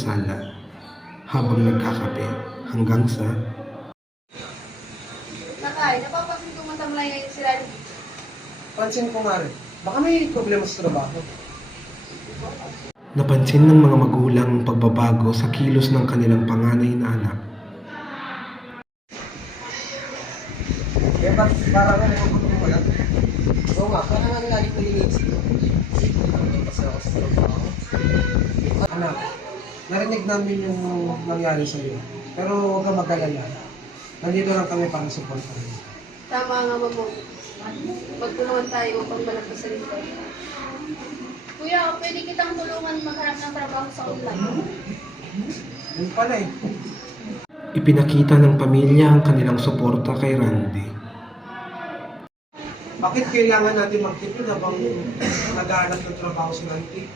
sala habang nagkakape hanggang sa Nakay, napapansin kong matamlay ngayon si Randy. Pansin ko nga rin. Baka may problema sa trabaho. napansin ng mga magulang ang pagbabago sa kilos ng kanilang panganay na anak. Eh, parang ano ko lang? Oo nga, parang ano lagi ko iniisip ko. Kasi ako sa trabaho. Anak, narinig namin yung nangyari sa'yo. Pero huwag ka mag-alala. Nandito lang kami para supportan. Tama nga, Mamo. Magtulungan tayo upang malagpasan ito. Kuya, pwede kitang tulungan maghanap ng trabaho sa online. Yun pala eh. Ipinakita ng pamilya ang kanilang suporta kay Randy. Bakit kailangan natin magtipid habang naghahanap ng trabaho si Nanti?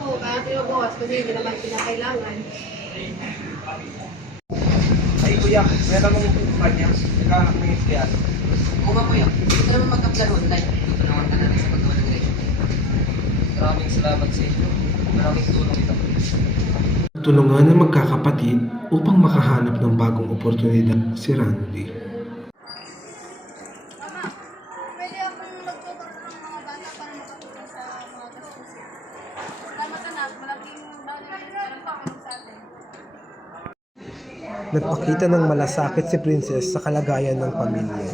Oo, kaya tinubukas kasi hindi naman kinakailangan. Ay kuya, meron mong kumpanya. Naghahanap ng empleyado. Oo nga kuya, ito naman mag-apply online. Tutulungan ka natin sa paggawa ng resume. Maraming salamat sa inyo. Maraming tulong ito. Tulungan ng magkakapatid upang makahanap ng bagong oportunidad si Randy. Mama, pwede akong magtuturo ng mga bata para makatulong sa mga gastusin. Salamat anak, malaking bagay ng pakinig sa atin. Nagpakita ng malasakit si Princess sa kalagayan ng pamilya.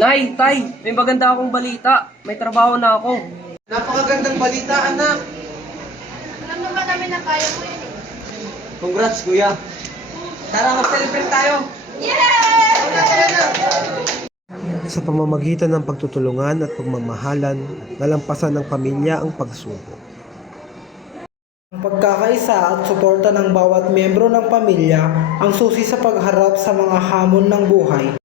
Nay, tay, may maganda akong balita. May trabaho na ako. Napakagandang balita, anak. Alam naman namin na kaya mo yun eh. Congrats, kuya. Tara, mag-celebrate tayo. Sa pamamagitan ng pagtutulungan at pagmamahalan, nalampasan ng pamilya ang pagsubok. Ang pagkakaisa at suporta ng bawat miyembro ng pamilya ang susi sa pagharap sa mga hamon ng buhay.